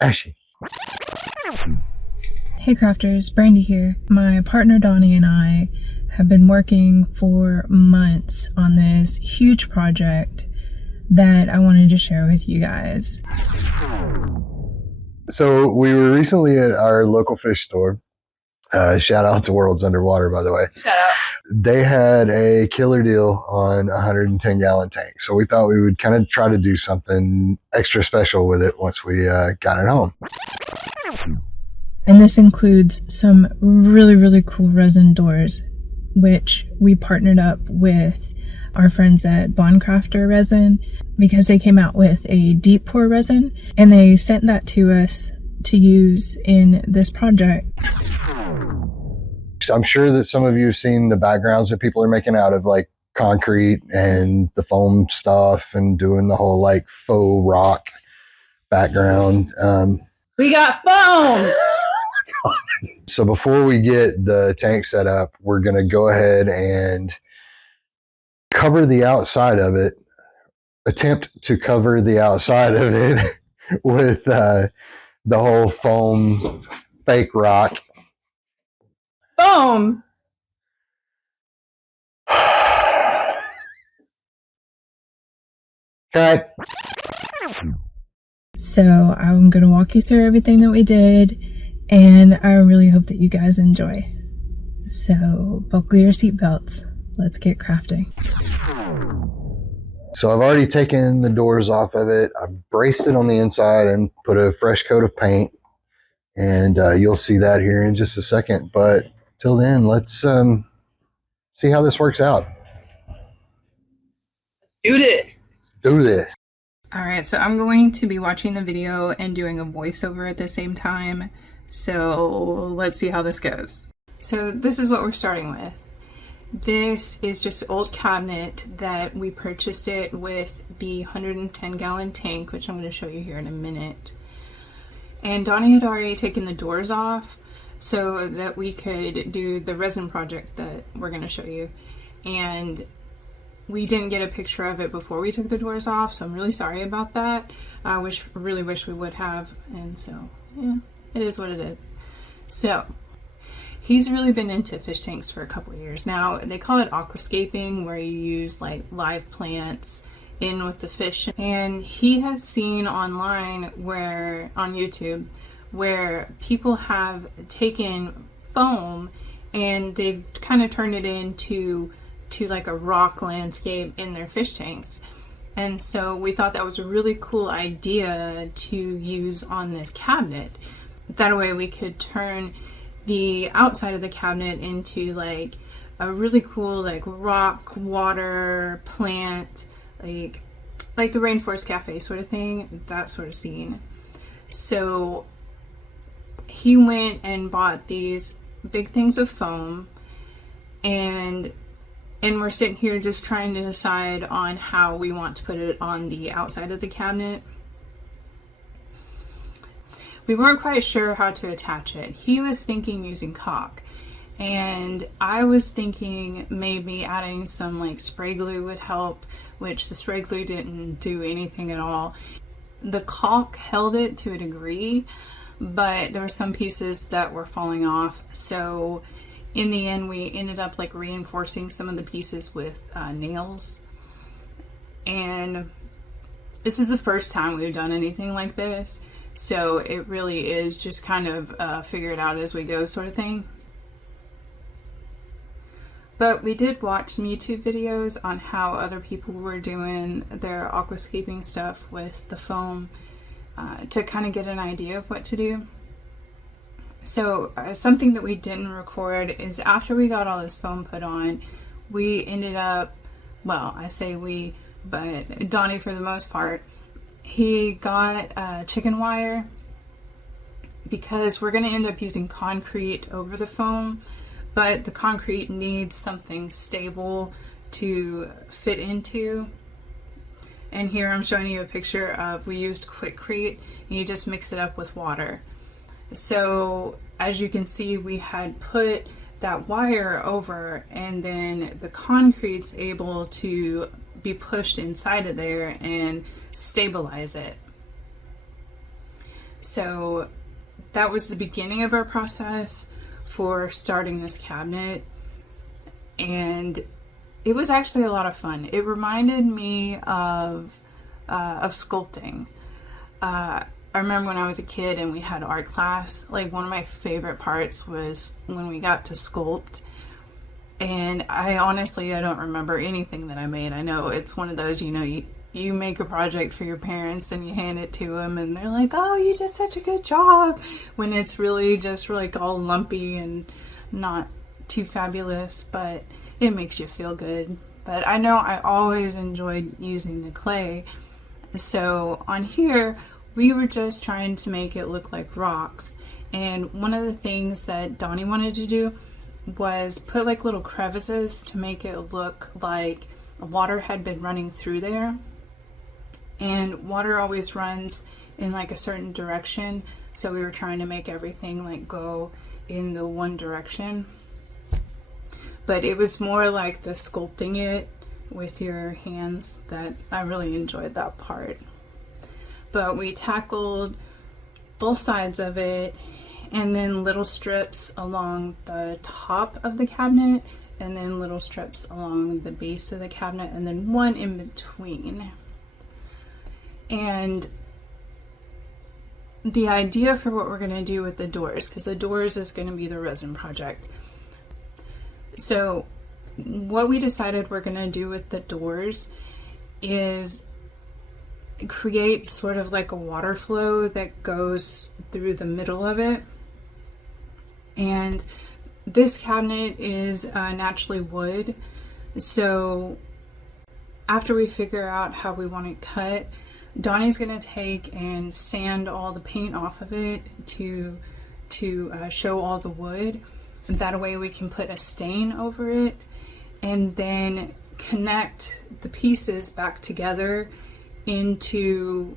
Ashy. Hey crafters, Brandy here. My partner Donnie and I have been working for months on this huge project that I wanted to share with you guys. So we were recently at our local fish store. Shout out to World's Underwater, by the way. Shout out. They had a killer deal on a 110-gallon tank. So we thought we would kind of try to do something extra special with it once we got it home. And this includes some really cool resin doors, which we partnered up with our friends at Craftor Resin because they came out with a deep pour resin and they sent that to us to use in this project. I'm sure that some of you have seen the backgrounds that people are making out of like concrete and the foam stuff and doing the whole like faux rock background. We got foam! So before we get the tank set up, we're going to go ahead and cover the outside of it, attempt to cover the outside of it with the whole foam fake rock. Foam! Cut. So I'm going to walk you through everything that we did, and I really hope that you guys enjoy. So buckle your seatbelts. Let's get crafting. So I've already taken the doors off of it. I've braced it on the inside and put a fresh coat of paint, and you'll see that here in just a second. But till then, let's see how this works out. Do this! Do this. Alright, so I'm going to be watching the video and doing a voiceover at the same time. So let's see how this goes. So this is what we're starting with. This is just an old cabinet that we purchased it with the 110-gallon tank, which I'm going to show you here in a minute. And Donnie had already taken the doors off so that we could do the resin project that we're going to show you. And we didn't get a picture of it before we took the doors off, so I'm really sorry about that. I really wish we would have, and so, yeah, it is what it is. So, he's really been into fish tanks for a couple of years now. They call it aquascaping, where you use like live plants in with the fish. And he has seen online on YouTube where people have taken foam and they've kind of turned it into like a rock landscape in their fish tanks. And so we thought that was a really cool idea to use on this cabinet. That way we could turn the outside of the cabinet into like a really cool like rock, water, plant, like the Rainforest Cafe sort of thing, that sort of scene. So he went and bought these big things of foam, and we're sitting here just trying to decide on how we want to put it on the outside of the cabinet. We weren't quite sure how to attach it. He was thinking using caulk, and I was thinking maybe adding some like spray glue would help, which the spray glue didn't do anything at all. The caulk held it to a degree, but there were some pieces that were falling off, so in the end we ended up like reinforcing some of the pieces with nails. And this is the first time we've done anything like this, so it really is just kind of figure it out as we go sort of thing. But we did watch some YouTube videos on how other people were doing their aquascaping stuff with the foam to kind of get an idea of what to do. So something that we didn't record is after we got all this foam put on, we ended up, well, I say we, but Donnie for the most part, he got chicken wire because we're going to end up using concrete over the foam, but the concrete needs something stable to fit into. And here I'm showing you a picture of, we used Quickcrete, and you just mix it up with water. So as you can see, we had put that wire over, and then the concrete's able to be pushed inside of there and stabilize it. So that was the beginning of our process for starting this cabinet, and it was actually a lot of fun. It reminded me of sculpting. I remember when I was a kid and we had art class, like one of my favorite parts was when we got to sculpt. And I don't remember anything that I made. I know it's one of those, you make a project for your parents and you hand it to them and they're like, oh, you did such a good job, when it's really just like all lumpy and not too fabulous, but it makes you feel good. But I know I always enjoyed using the clay. So on here, we were just trying to make it look like rocks. And one of the things that Donnie wanted to do was put like little crevices to make it look like water had been running through there. And water always runs in like a certain direction. So we were trying to make everything like go in the one direction. But it was more like the sculpting it with your hands that I really enjoyed that part. But we tackled both sides of it, and then little strips along the top of the cabinet, and then little strips along the base of the cabinet, and then one in between. And the idea for what we're going to do with the doors, because the doors is going to be the resin project. So what we decided we're going to do with the doors is create sort of like a water flow that goes through the middle of it. And this cabinet is naturally wood, so after we figure out how we want it cut, Donnie's going to take and sand all the paint off of it to show all the wood. That way we can put a stain over it and then connect the pieces back together into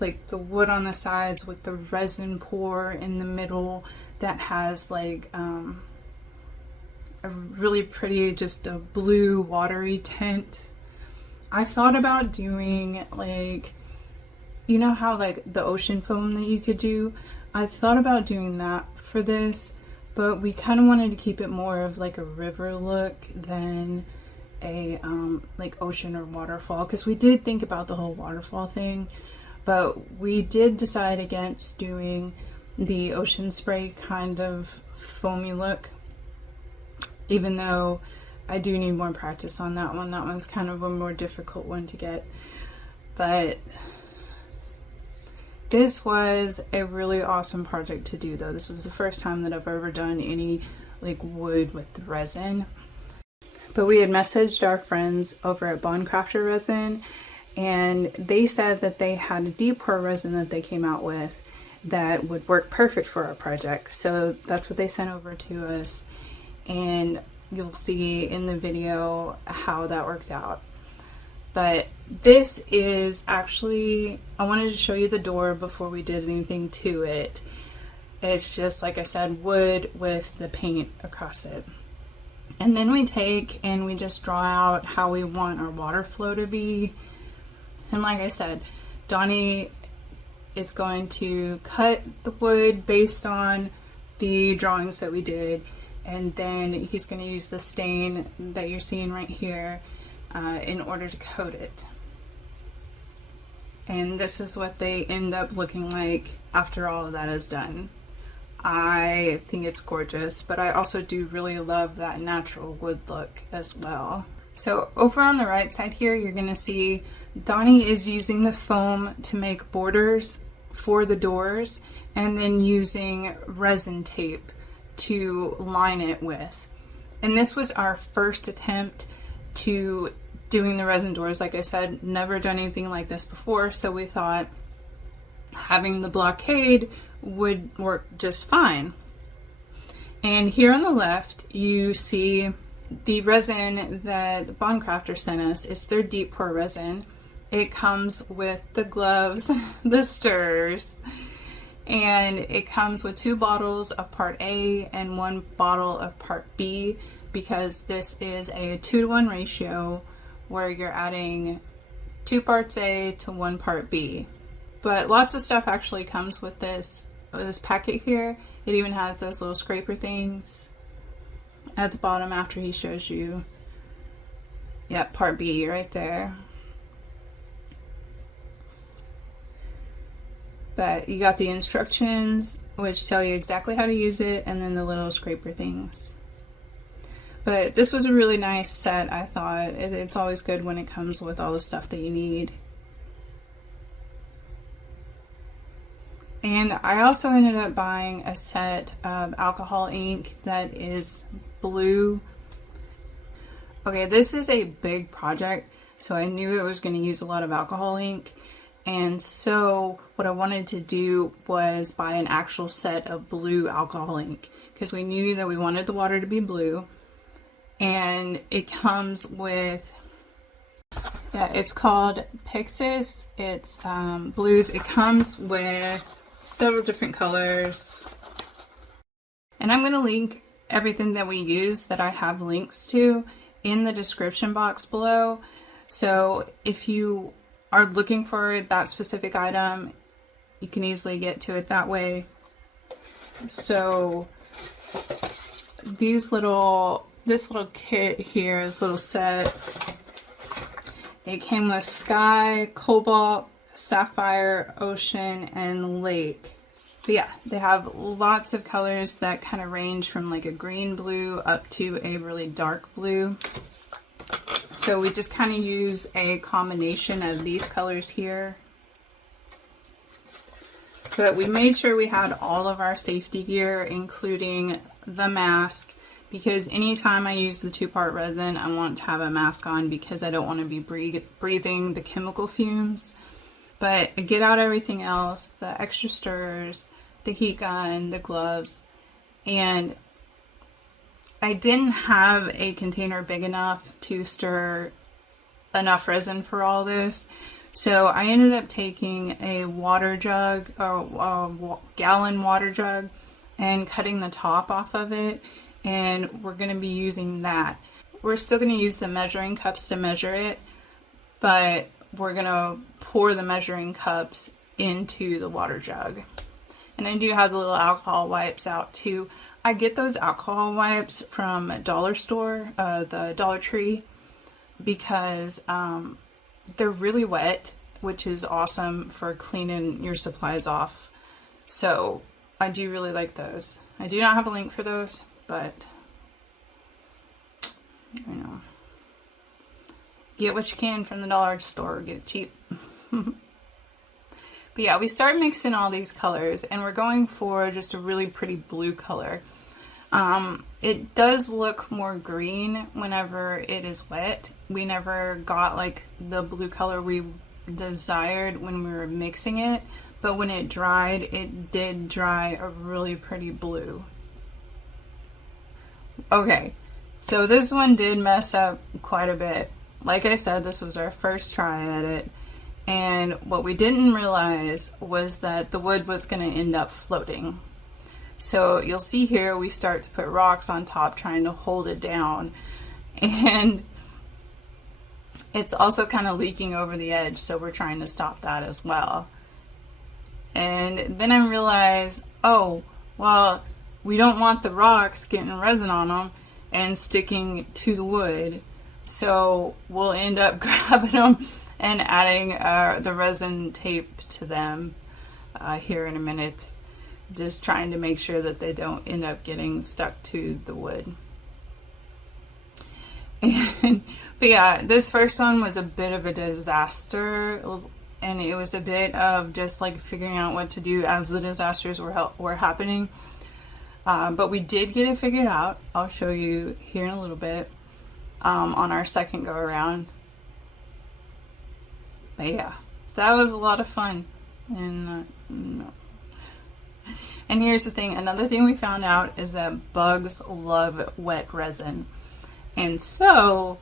like the wood on the sides with the resin pour in the middle that has like a really pretty, just a blue watery tint. I thought about doing like, you know how like the ocean foam that you could do? I thought about doing that for this, but we kind of wanted to keep it more of like a river look than a like ocean or waterfall, because we did think about the whole waterfall thing, but we did decide against doing the ocean spray kind of foamy look, even though I do need more practice on that one. That one's kind of a more difficult one to get. But this was a really awesome project to do, though. This was the first time that I've ever done any like wood with the resin. But we had messaged our friends over at Craftor Resin, and they said that they had a deep pour resin that they came out with that would work perfect for our project. So that's what they sent over to us, and you'll see in the video how that worked out. But this is actually, I wanted to show you the door before we did anything to it. It's just, like I said, wood with the paint across it. And then we take and we just draw out how we want our water flow to be. And like I said, Donnie is going to cut the wood based on the drawings that we did. And then he's going to use the stain that you're seeing right here in order to coat it. And this is what they end up looking like after all of that is done. I think it's gorgeous, but I also do really love that natural wood look as well. So over on the right side here, you're going to see Donnie is using the foam to make borders for the doors, and then using resin tape to line it with. And this was our first attempt to doing the resin doors. Like I said, never done anything like this before, so we thought having the blockade would work just fine. And here on the left you see the resin that Craftor sent us. It's their deep pour resin. It comes with the gloves, the stirrers, and it comes with 2 bottles of part A and 1 bottle of part B, because this is a 2-to-1 ratio where you're adding 2 parts A to 1 part B. But lots of stuff actually comes with this packet here. It even has those little scraper things at the bottom after he shows you. Yeah, part B right there. But you got the instructions, which tell you exactly how to use it, and then the little scraper things. But this was a really nice set, I thought. It's always good when it comes with all the stuff that you need. And I also ended up buying a set of alcohol ink that is blue. Okay, this is a big project, so I knew it was going to use a lot of alcohol ink. And so what I wanted to do was buy an actual set of blue alcohol ink, because we knew that we wanted the water to be blue. And it comes with, yeah, it's called Pixis. It's blues. It comes with several different colors. And I'm going to link everything that we use that I have links to in the description box below. So if you are looking for that specific item, you can easily get to it that way. So this little kit here, this little set, it came with sky, cobalt, sapphire, ocean, and lake. But yeah, they have lots of colors that kind of range from like a green blue up to a really dark blue. So we just kind of use a combination of these colors here. But we made sure we had all of our safety gear, including the mask, because anytime I use the 2-part resin, I want to have a mask on because I don't want to be breathing the chemical fumes. But I get out everything else, the extra stirrers, the heat gun, the gloves, and I didn't have a container big enough to stir enough resin for all this. So I ended up taking a water jug, or a gallon water jug, and cutting the top off of it. And we're going to be using that. We're still going to use the measuring cups to measure it, but we're going to pour the measuring cups into the water jug. And I do have the little alcohol wipes out too. I get those alcohol wipes from Dollar Store, the Dollar Tree, because they're really wet, which is awesome for cleaning your supplies off. So I do really like those. I do not have a link for those, but you know, get what you can from the Dollar Store, get it cheap. But yeah, we start mixing all these colors, and we're going for just a really pretty blue color. It does look more green whenever it is wet. We never got like the blue color we desired when we were mixing it, but when it dried, it did dry a really pretty blue. Okay, so this one did mess up quite a bit. Like I said, this was our first try at it. And what we didn't realize was that the wood was going to end up floating. So you'll see here we start to put rocks on top trying to hold it down. And it's also kind of leaking over the edge, so we're trying to stop that as well. And then I realized, oh, well, we don't want the rocks getting resin on them and sticking to the wood. So we'll end up grabbing them and adding the resin tape to them here in a minute. Just trying to make sure that they don't end up getting stuck to the wood. But yeah, this first one was a bit of a disaster, and it was a bit of just like figuring out what to do as the disasters were happening. But we did get it figured out. I'll show you here in a little bit on our second go around. But yeah, that was a lot of fun. And and here's the thing, another thing we found out is that bugs love wet resin. And so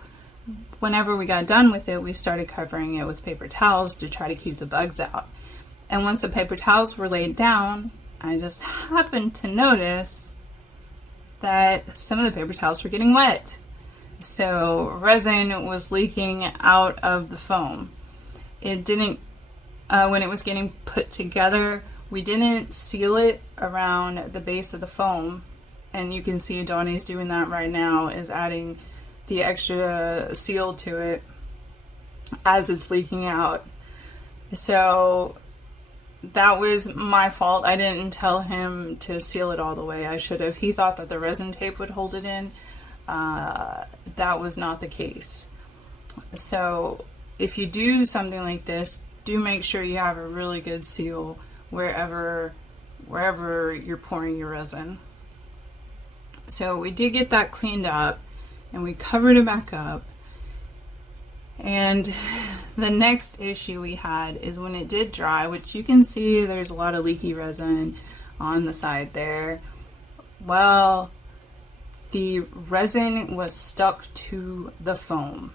whenever we got done with it, we started covering it with paper towels to try to keep the bugs out. And once the paper towels were laid down, I just happened to notice that some of the paper towels were getting wet. So resin was leaking out of the foam. It didn't when it was getting put together, we didn't seal it around the base of the foam. And you can see Donnie's doing that right now, is adding the extra seal to it as it's leaking out. So that was my fault. I didn't tell him to seal it all the way. I should have. He thought that the resin tape would hold it in. That was not the case. So if you do something like this, do make sure you have a really good seal wherever you're pouring your resin. So we did get that cleaned up and we covered it back up. And the next issue we had is when it did dry, which you can see there's a lot of leaky resin on the side there. Well, the resin was stuck to the foam.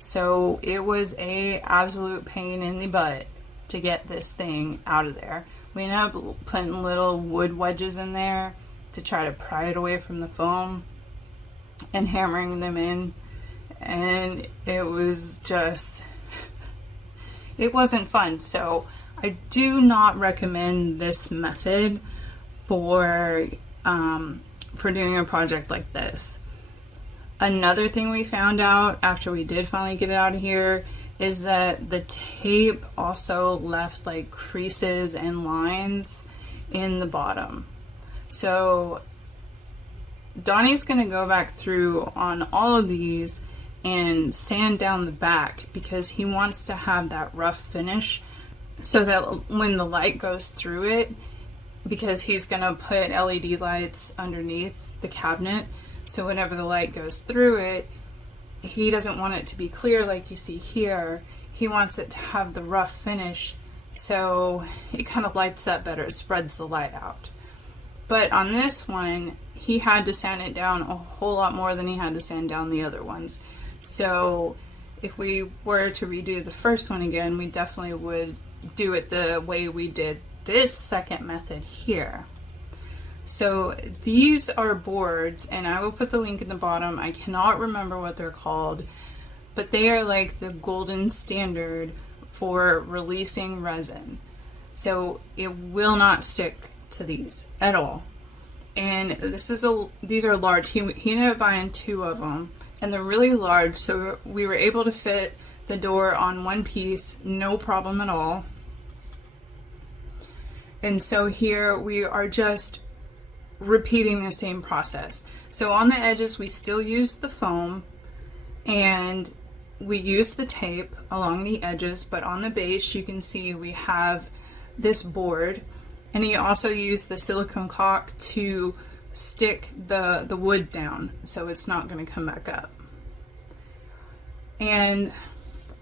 So it was a absolute pain in the butt to get this thing out of there. We ended up putting little wood wedges in there to try to pry it away from the foam and hammering them in. And it was just, it wasn't fun. So I do not recommend this method for doing a project like this. Another thing we found out after we did finally get it out of here is that the tape also left like creases and lines in the bottom. So Donnie's going to go back through on all of these and sand down the back because he wants to have that rough finish so that when the light goes through it, because he's going to put LED lights underneath the cabinet, so whenever the light goes through it, he doesn't want it to be clear like you see here. He wants it to have the rough finish so it kind of lights up better, it spreads the light out. But on this one, he had to sand it down a whole lot more than he had to sand down the other ones. So if we were to redo the first one again, we definitely would do it the way we did this second method here. So these are boards, and I will put the link in the bottom. I cannot remember what they're called, but they are like the golden standard for releasing resin. So it will not stick to these at all. And these are large. He ended up buying 2 of them, and they're really large, so we were able to fit the door on one piece, no problem at all. And so here we are just repeating the same process. So on the edges we still use the foam and we use the tape along the edges, but on the base you can see we have this board, and he also used the silicone caulk to stick the wood down so it's not going to come back up. And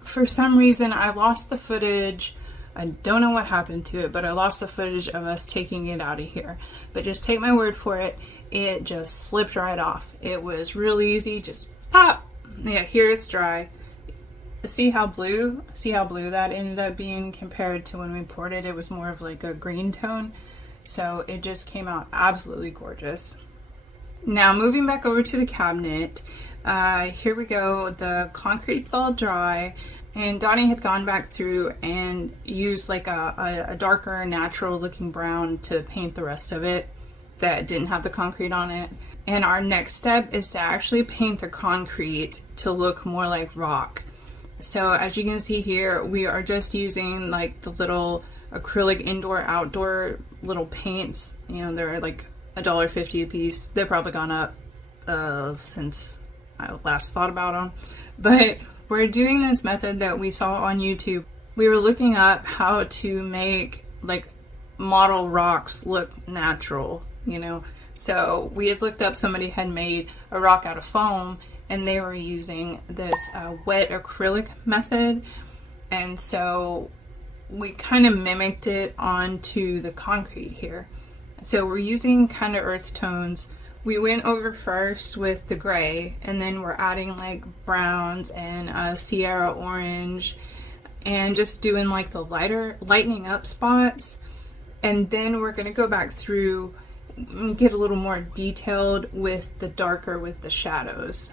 for some reason I lost the footage. I don't know what happened to it, but I lost the footage of us taking it out of here. But just take my word for it, it just slipped right off. It was real easy, just pop. Yeah, here it's dry. See how blue that ended up being compared to when we poured it. It was more of like a green tone. So it just came out absolutely gorgeous. Now moving back over to the cabinet, here we go. The concrete's all dry. And Donnie had gone back through and used like a darker natural looking brown to paint the rest of it that didn't have the concrete on it. And our next step is to actually paint the concrete to look more like rock. So as you can see here, we are just using like the little acrylic indoor outdoor little paints. You know, they're like $1.50 a piece. They've probably gone up since I last thought about them. But we're doing this method that we saw on YouTube. We were looking up how to make like model rocks look natural, you know. So we had looked up, somebody had made a rock out of foam and they were using this wet acrylic method. And so we kind of mimicked it onto the concrete here. So we're using kind of earth tones. We went over first with the gray, and then we're adding like browns and Sierra orange, and just doing like the lightening up spots. And then we're going to go back through and get a little more detailed with the darker, with the shadows.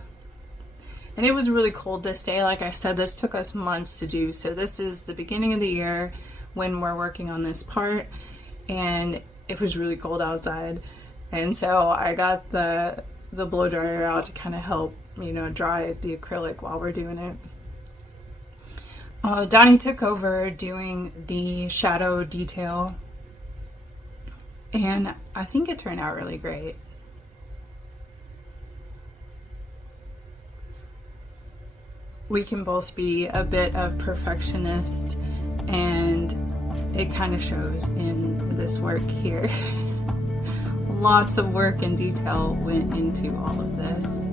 And it was really cold this day. Like I said, this took us months to do. So this is the beginning of the year. when we're working on this part, and it was really cold outside, and so I got the blow dryer out to kind of help, you know, dry the acrylic while we're doing it. Donnie took over doing the shadow detail, and I think it turned out really great. We can both be a bit of perfectionist, and it kind of shows in this work here. Lots of work and detail went into all of this.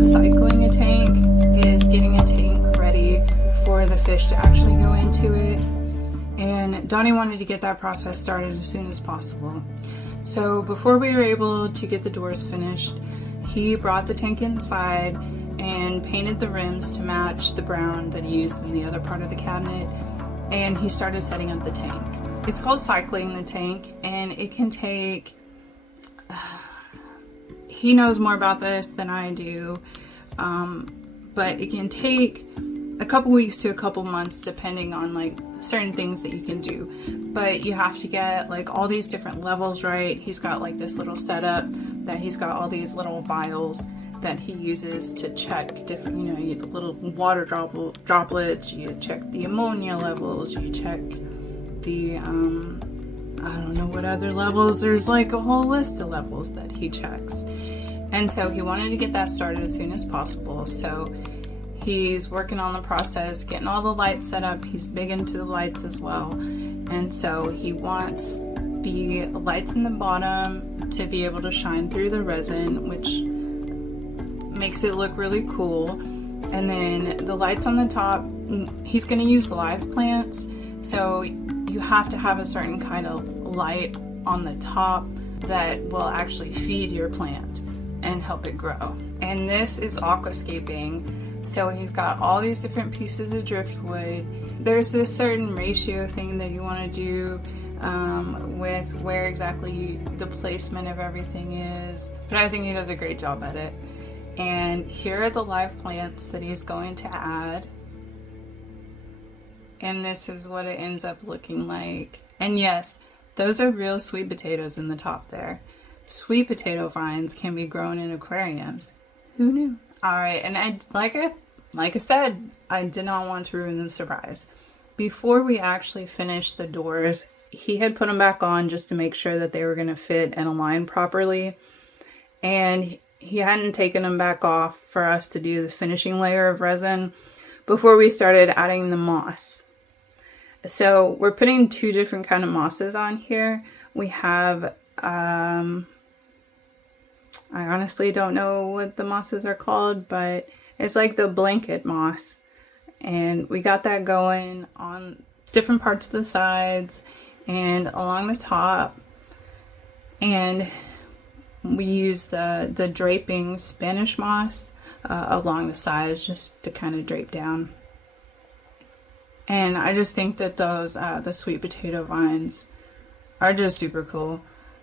Cycling a tank is getting a tank ready for the fish to actually go into it, and Donnie wanted to get that process started as soon as possible. So before we were able to get the doors finished, he brought the tank inside and painted the rims to match the brown that he used in the other part of the cabinet, and he started setting up the tank. It's called cycling the tank, and it can take he knows more about this than I do, but it can take a couple weeks to a couple months depending on like certain things that you can do. But you have to get like all these different levels right. He's got like this little setup that he's got all these little vials that he uses to check different, you know, you get the little water droplets, you check the ammonia levels, you check the I don't know what other levels. There's like a whole list of levels that he checks. And so he wanted to get that started as soon as possible. So he's working on the process, getting all the lights set up. He's big into the lights as well. And so he wants the lights in the bottom to be able to shine through the resin, which makes it look really cool. And then the lights on the top, he's going to use live plants. So you have to have a certain kind of light on the top that will actually feed your plant and help it grow. And this is aquascaping. So he's got all these different pieces of driftwood. There's this certain ratio thing that you want to do with where exactly the placement of everything is. But I think he does a great job at it. And here are the live plants that he's going to add. And this is what it ends up looking like. And yes, those are real sweet potatoes in the top there. Sweet potato vines can be grown in aquariums. Who knew? All right, and like I said, I did not want to ruin the surprise. Before we actually finished the doors, he had put them back on just to make sure that they were going to fit and align properly. And he hadn't taken them back off for us to do the finishing layer of resin before we started adding the moss. So we're putting two different kind of mosses on here. We have, I honestly don't know what the mosses are called, but it's like the blanket moss. And we got that going on different parts of the sides and along the top. And we use the draping Spanish moss along the sides just to kind of drape down. And I just think that those, the sweet potato vines are just super cool.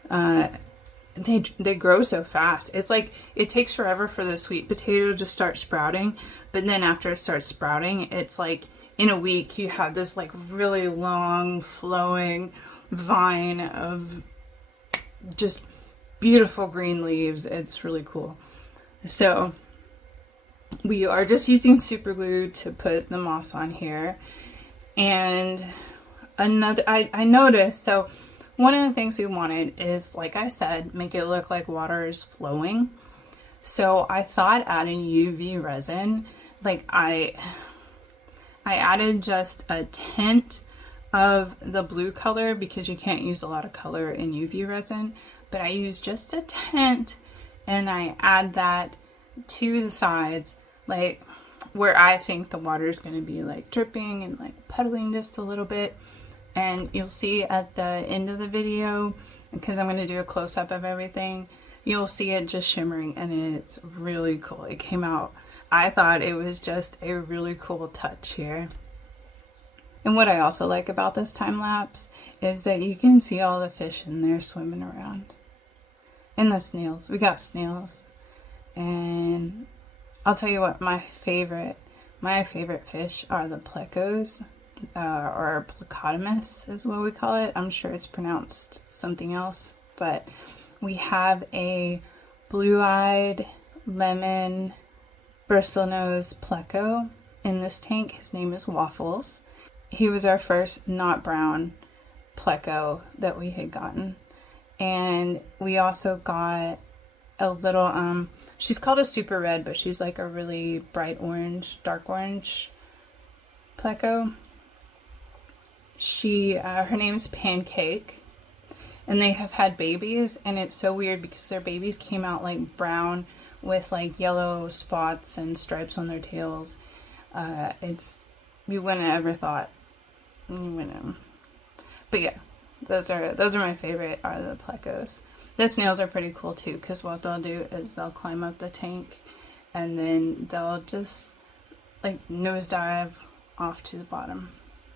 They grow so fast. It's like, it takes forever for the sweet potato to start sprouting. But then after it starts sprouting, it's like in a week you have this like really long flowing vine of just beautiful green leaves. It's really cool. So we are just using super glue to put the moss on here. And another, I noticed, so one of the things we wanted is, like I said, make it look like water is flowing. So I thought adding UV resin, like I I added just a tint of the blue color because you can't use a lot of color in UV resin, but I used just a tint and I add that to the sides, like where I think the water is going to be like dripping and like puddling just a little bit. And you'll see at the end of the video, because I'm going to do a close-up of everything, you'll see it just shimmering, and it's really cool. It came out, I thought it was just a really cool touch here. And what I also like about this time lapse is that you can see all the fish in there swimming around. And the snails. We got snails. And I'll tell you what, my favorite fish are the plecos, or plecotomus is what we call it. I'm sure it's pronounced something else, but we have a blue-eyed lemon bristlenose pleco in this tank. His name is Waffles. He was our first not brown pleco that we had gotten. And we also got a little, she's called a super red, but she's like a really bright orange, dark orange pleco. Her name is Pancake, and they have had babies, and it's so weird because their babies came out like brown with like yellow spots and stripes on their tails. You wouldn't have ever thought. You wouldn't. But yeah, those are my favorite, are the plecos. The snails are pretty cool too, because what they'll do is they'll climb up the tank and then they'll just like nosedive off to the bottom.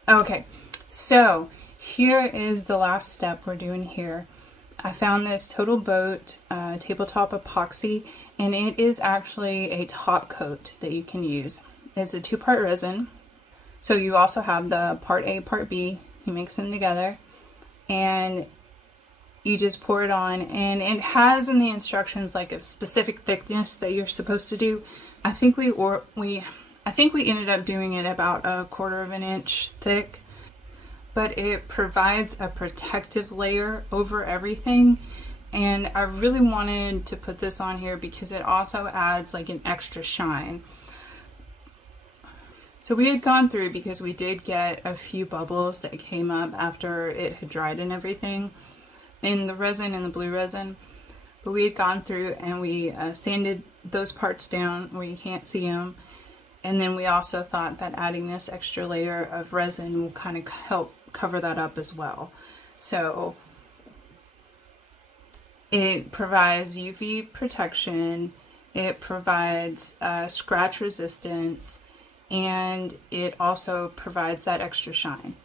Okay, so here is the last step we're doing here. I found this Total Boat tabletop epoxy, and it is actually a top coat that you can use. It's a 2-part resin. So you also have the part A, part B. You mix them together and you just pour it on, and it has in the instructions like a specific thickness that you're supposed to do. I think we ended up doing it about 1/4 of an inch thick, but it provides a protective layer over everything. And I really wanted to put this on here because it also adds like an extra shine. So we had gone through, because we did get a few bubbles that came up after it had dried and everything in the resin, in the blue resin. But we had gone through and we sanded those parts down where you can't see them. And then we also thought that adding this extra layer of resin will kind of help cover that up as well. So it provides UV protection, it provides scratch resistance, and it also provides that extra shine.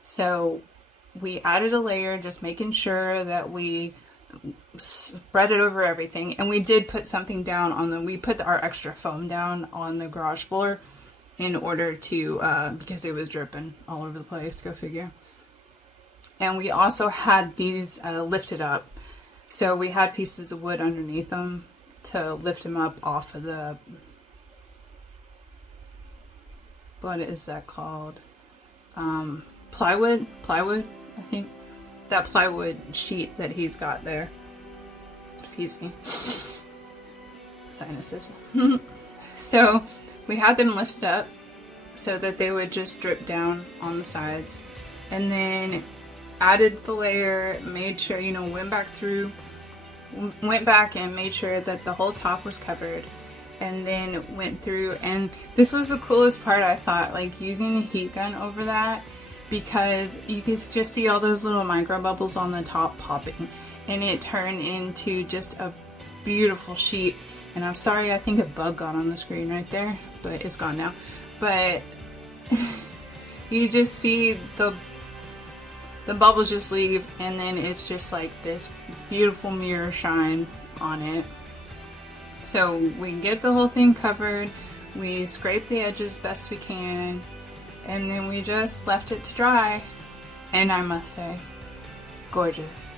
So we added a layer, just making sure that we spread it over everything. And we did put something down we put our extra foam down on the garage floor in order to, because it was dripping all over the place, go figure. And we also had these lifted up. So we had pieces of wood underneath them to lift them up off of the, what is that called? Plywood, I think. That plywood sheet that he's got there. Excuse me. Sinuses. So we had them lifted up so that they would just drip down on the sides. And then added the layer, made sure, went back and made sure that the whole top was covered. And then went through, and this was the coolest part, I thought, like using the heat gun over that, because you could just see all those little micro bubbles on the top popping, and it turned into just a beautiful sheet. And I'm sorry, I think a bug got on the screen right there, but it's gone now. But you just see the bubbles just leave, and then it's just like this beautiful mirror shine on it. So we get the whole thing covered, we scrape the edges best we can, and then we just left it to dry. And I must say, gorgeous.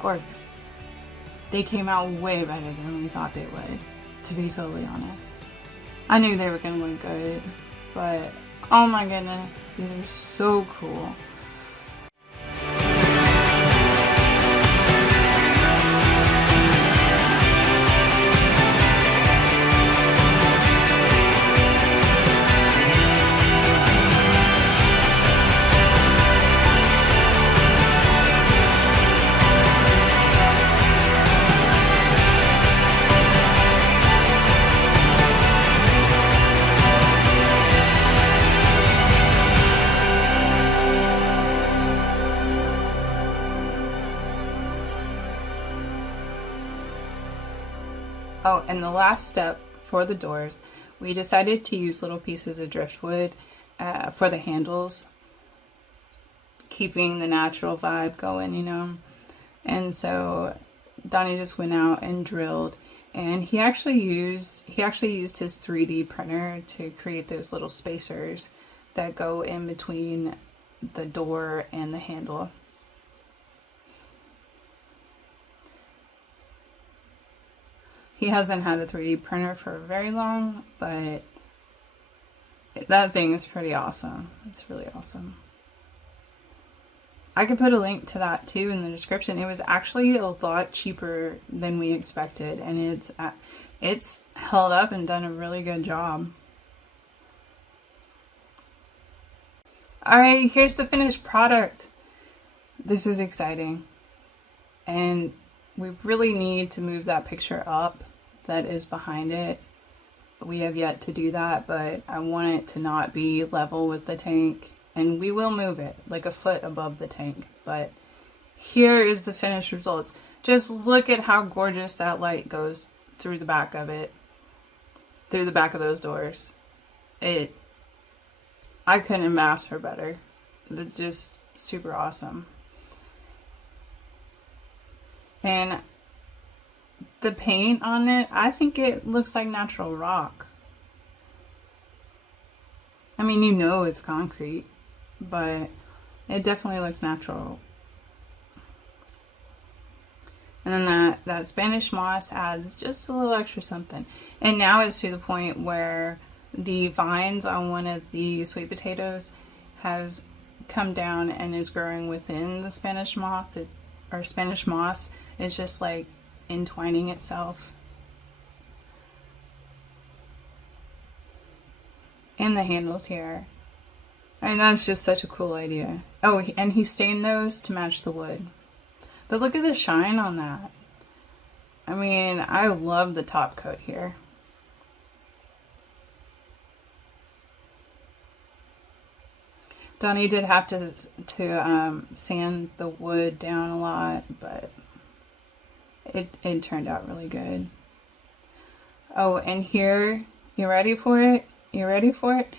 Gorgeous. They came out way better than we thought they would, to be totally honest. I knew they were going to look good, but oh my goodness, these are so cool. Oh, and the last step for the doors, we decided to use little pieces of driftwood for the handles, keeping the natural vibe going, you know. And so Donnie just went out and drilled, and he actually used his 3D printer to create those little spacers that go in between the door and the handle. He hasn't had a 3D printer for very long, but that thing is pretty awesome. It's really awesome. I could put a link to that too in the description. It was actually a lot cheaper than we expected, and it's held up and done a really good job. Alright, here's the finished product. This is exciting. And we really need to move that picture up that is behind it. We have yet to do that, but I want it to not be level with the tank. And we will move it like a foot above the tank. But here is the finished results. Just look at how gorgeous that light goes through the back of it. Through the back of those doors. I couldn't have asked for better. It's just super awesome. And the paint on it, I think it looks like natural rock. I mean, you know it's concrete, but it definitely looks natural. And then that Spanish moss adds just a little extra something. And now it's to the point where the vines on one of the sweet potatoes has come down and is growing within the Spanish moss. Spanish moss is just like entwining itself. And the handles here. I mean, that's just such a cool idea. Oh, and he stained those to match the wood. But look at the shine on that. I mean, I love the top coat here. Donnie did have to sand the wood down a lot, but it turned out really good. Oh, and here, you ready for it? You ready for it?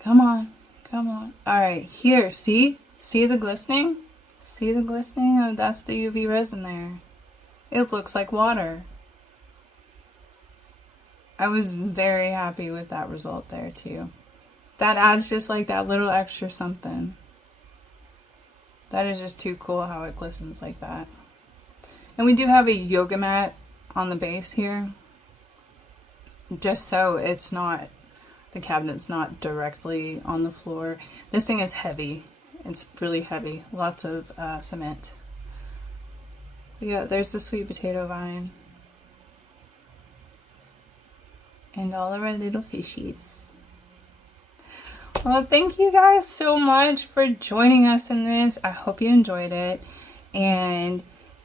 Come on, come on. All right, here, see the glistening? See the glistening? Oh, that's the UV resin there. It looks like water. I was very happy with that result there too. That adds just like that little extra something. That is just too cool how it glistens like that. And we do have a yoga mat on the base here. Just so it's not, the cabinet's not directly on the floor. This thing is heavy. It's really heavy. Lots of cement. Yeah, there's the sweet potato vine. And all of our little fishies. Well, thank you guys so much for joining us in this. I hope you enjoyed it. And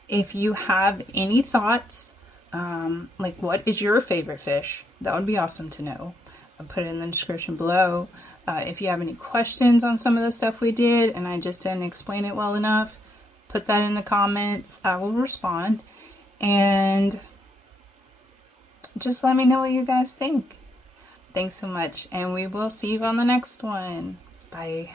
if you have any thoughts, like what is your favorite fish? That would be awesome to know. I'll put it in the description below. If you have any questions on some of the stuff we did and I just didn't explain it well enough, put that in the comments. I will respond. And just let me know what you guys think. Thanks so much, and we will see you on the next one. Bye.